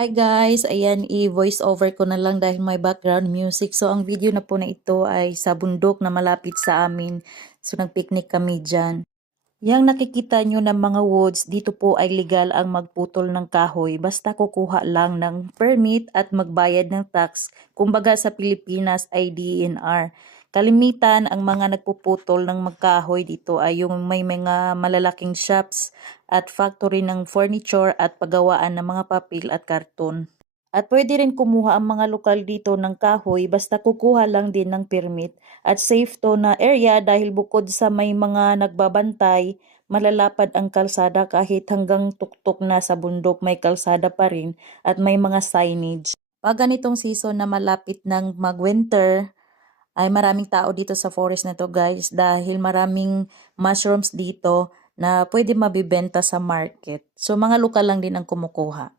Hi guys, ayan i-voice over ko na lang dahil may background music. So ang video na po na ito ay sa bundok na malapit sa amin. So nagpicnic kami dyan. Yang nakikita nyo ng mga woods, dito po ay legal ang magputol ng kahoy. Basta kukuha lang ng permit at magbayad ng tax. Kumbaga sa Pilipinas ay DENR. Kalimitan ang mga nagpuputol ng magkahoy dito ay yung may mga malalaking shops at factory ng furniture at paggawaan ng mga papel at karton. At pwede rin kumuha ang mga lokal dito ng kahoy basta kukuha lang din ng permit at safe to na area dahil bukod sa may mga nagbabantay, malalapad ang kalsada kahit hanggang tuktok na sa bundok may kalsada pa rin at may mga signage. Pag ganitong season na malapit ng mag-winter, ay maraming tao dito sa forest na to guys dahil maraming mushrooms dito na pwede mabibenta sa market. So mga lokal lang din ang kumukuha.